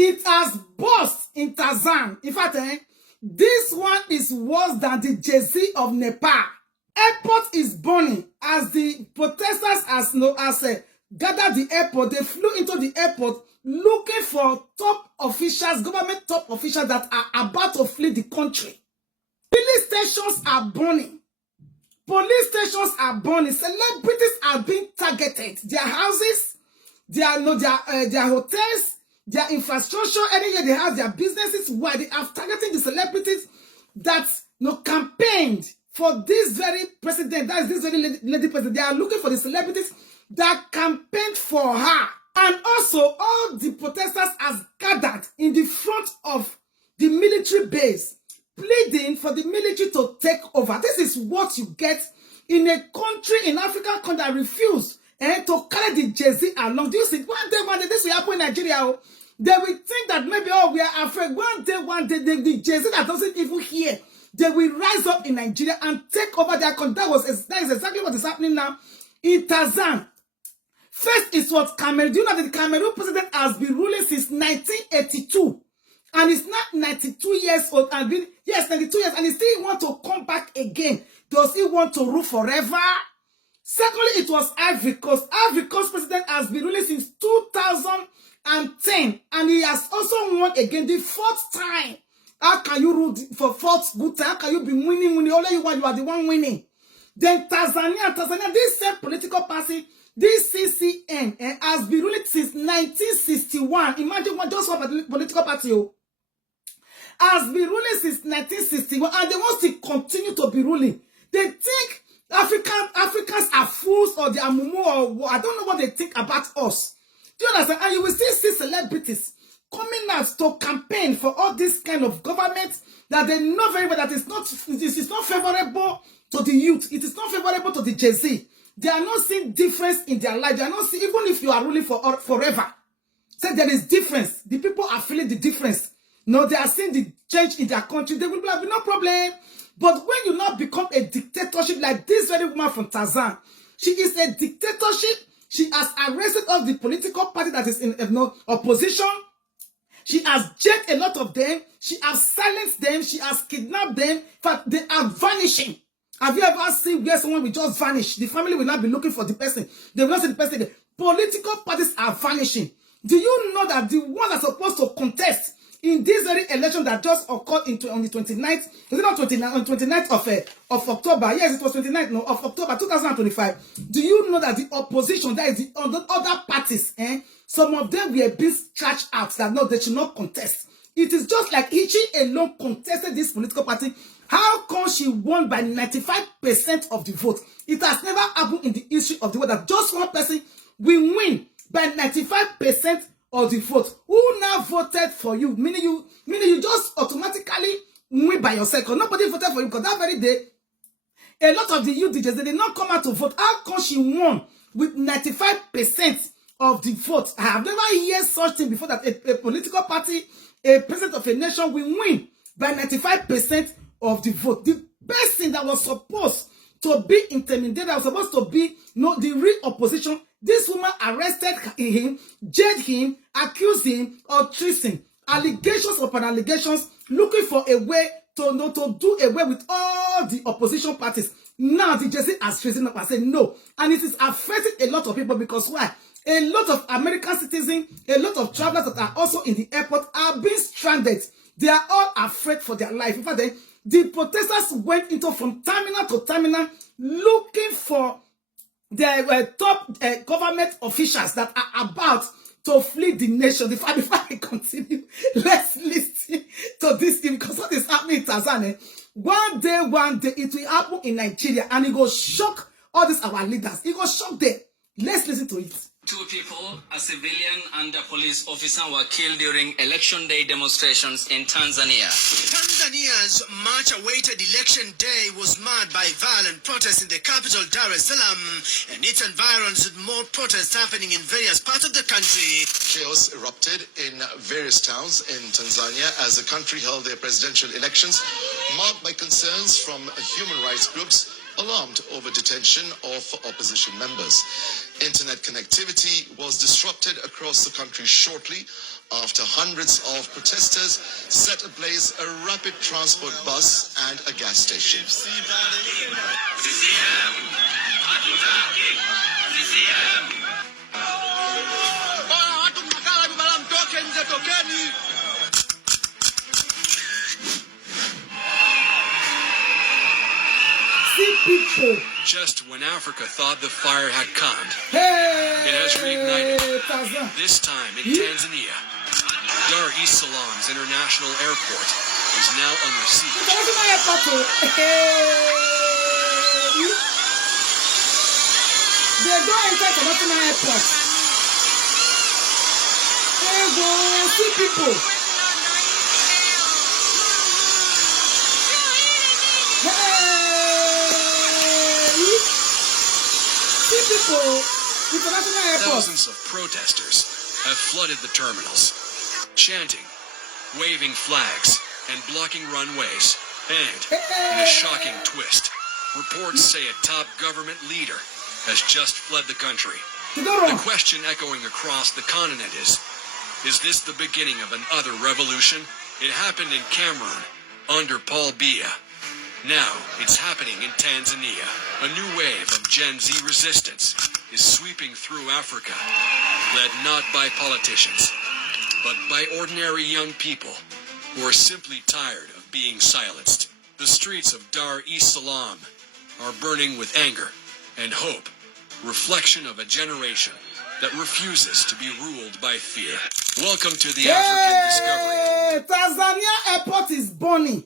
It has burst in Tazan. In fact, this one is worse than the Jay-Z of Nepal. Airport is burning as the protesters gathered the airport. They flew into the airport looking for top officials, government top officials that are about to flee the country. Police stations are burning. Police stations are burning. Celebrities are being targeted. Their houses, their hotels, their infrastructure, anywhere they have their businesses, why they are targeting the celebrities that campaigned for this very president, that is this very lady president. They are looking for the celebrities that campaigned for her. And also, all the protesters has gathered in the front of the military base, pleading for the military to take over. This is what you get in a country, in African country, that refuse to carry the Jay-Z along. Do you see? One day, this will happen in Nigeria. They will think that maybe, we are afraid. One day, the Jay-Z that doesn't even hear, they will rise up in Nigeria and take over their country. That is exactly what is happening now in Tazan. First, it was Cameroon. Do you know that the Cameroon president has been ruling since 1982? And he's not 92 years old. And been, yes, 92 years. And he still want to come back again. Does he want to rule forever? Secondly, it was Ivory Coast. Ivory Coast president has been ruling since 2010. And he has also won again the fourth time. How can you rule for fourth good time? How can you be winning? Only you are the one winning. Then Tanzania, this same political party, this CCM has been ruling since 1961. Imagine just one political party has been ruling since 1961, and they want to continue to be ruling. They think Africans are fools, or they are mumu, or I don't know what they think about us. Do you understand? And you will still see celebrities coming out to campaign for all this kind of government that they know very well that this is not favorable to the youth. It is not favorable to the Jay-Z. They are not seeing difference in their life. They are not seeing, even if you are ruling forever. So there is difference. The people are feeling the difference. No, they are seeing the change in their country. They will be like, no problem. But when you now become a dictatorship like this very woman from Tazan, she is a dictatorship. She has arrested all the political party that is in opposition. She has jailed a lot of them. She has silenced them. She has kidnapped them. In fact, they are vanishing. Have you ever seen where someone will just vanish? The family will not be looking for the person. They will not see the person again. Political parties are vanishing. Do you know that the one that's supposed to contest in this very election that just occurred on the 29th, was it not 29th, on 29th of October? Yes, it was 29th of October 2025. Do you know that the opposition, that is the other parties, some of them were being scratched out that no, they should not contest. It is just like Ichi alone contested this political party. How come she won by 95% of the vote? It has never happened in the history of the world that just one person will win by 95% of the vote. Who now voted for you? Meaning you just automatically win by yourself. Because nobody voted for you. Because that very day, a lot of the youth DJs, they did not come out to vote. How come she won with 95% of the vote? I have never heard such thing before, that a political party, a president of a nation will win by 95% of the vote. The person that was supposed to be intimidated, that was supposed to be the real opposition, this woman arrested him, jailed him, accused him of treason, allegations upon allegations, looking for a way to do away with all the opposition parties. Now the Jay-Z has risen up and said no, and it is affecting a lot of people. Because why? A lot of American citizens, a lot of travelers that are also in the airport are being stranded. They are all afraid for their life. In fact, the protesters went into from terminal to terminal looking for the top government officials that are about to flee the nation. Before I continue, let's listen to this thing, because what is happening in Tanzania, one day it will happen in Nigeria, and it will shock all these our leaders. It will shock them. Let's listen to it. 2 people, a civilian and a police officer, were killed during election day demonstrations in Tanzania. Tanzania's much-awaited election day was marred by violent protests in the capital, Dar es Salaam, and its environs, with more protests happening in various parts of the country. Chaos erupted in various towns in Tanzania as the country held their presidential elections, marked by concerns from human rights groups alarmed over detention of opposition members. Internet connectivity was disrupted across the country shortly after hundreds of protesters set ablaze a rapid transport bus and a gas station. People. Just when Africa thought the fire had calmed, Hey, it has reignited. Tarzan. This time in Tanzania. Dar es Salaam's international airport is now under siege. International airport. Hey. They go inside the international airport. They go see people. Thousands of protesters have flooded the terminals, chanting, waving flags, and blocking runways. And, in a shocking twist, reports say a top government leader has just fled the country. The question echoing across the continent is this the beginning of another revolution? It happened in Cameroon under Paul Biya. Now, it's happening in Tanzania. A new wave of Gen Z resistance is sweeping through Africa, led not by politicians, but by ordinary young people who are simply tired of being silenced. The streets of Dar es Salaam are burning with anger and hope, reflection of a generation that refuses to be ruled by fear. Welcome to the African Discovery. Tanzania airport is burning.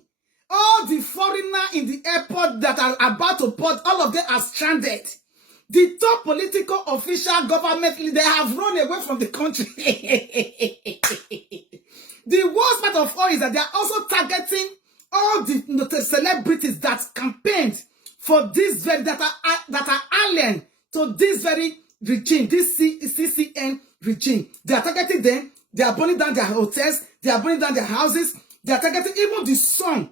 All the foreigners in the airport that are about to port, all of them are stranded. The top political official government, they have run away from the country. The worst part of all is that they are also targeting all the celebrities that campaigned for this very, that are alien to this very regime, this CCN regime. They are targeting them. They are burning down their hotels. They are burning down their houses. They are targeting even the son.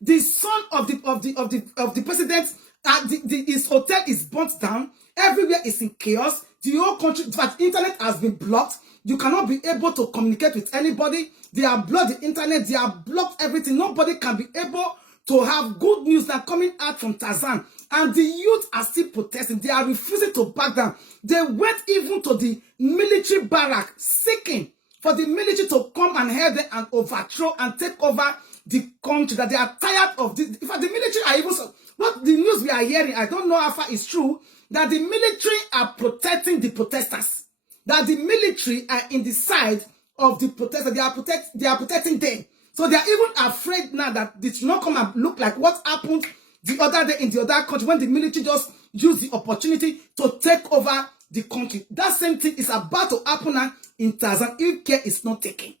The son of the president, his hotel is burnt down. Everywhere is in chaos. The whole country, in fact, internet has been blocked. You cannot be able to communicate with anybody. They have blocked the internet. They have blocked everything. Nobody can be able to have good news that coming out from Tarzan. And the youth are still protesting. They are refusing to back down. They went even to the military barrack seeking for the military to come and help them and overthrow and take over the country, that they are tired of this. In fact, the military are even, what the news we are hearing, I don't know how far it's true, that the military are protecting the protesters. That the military are in the side of the protesters. They are protecting them. So they are even afraid now that this will not come and look like what happened the other day in the other country when the military just used the opportunity to take over the country. That same thing is about to happen now in Tanzania if care is not taken.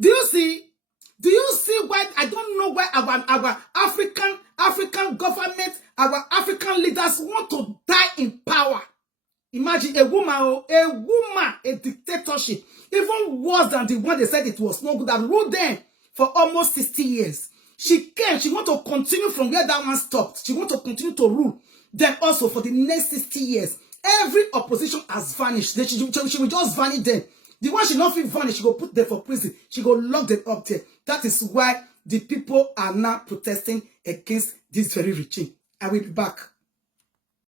Do you see why, I don't know why our African government, our African leaders want to die in power. Imagine a woman, a dictatorship, even worse than the one they said it was no good, that ruled them for almost 60 years. She want to continue from where that one stopped. She want to continue to rule them also for the next 60 years. Every opposition has vanished. She will just vanish them. The one she not feel vanish, she go put them for prison. She go lock them up there. That is why the people are now protesting against this very regime. I will be back.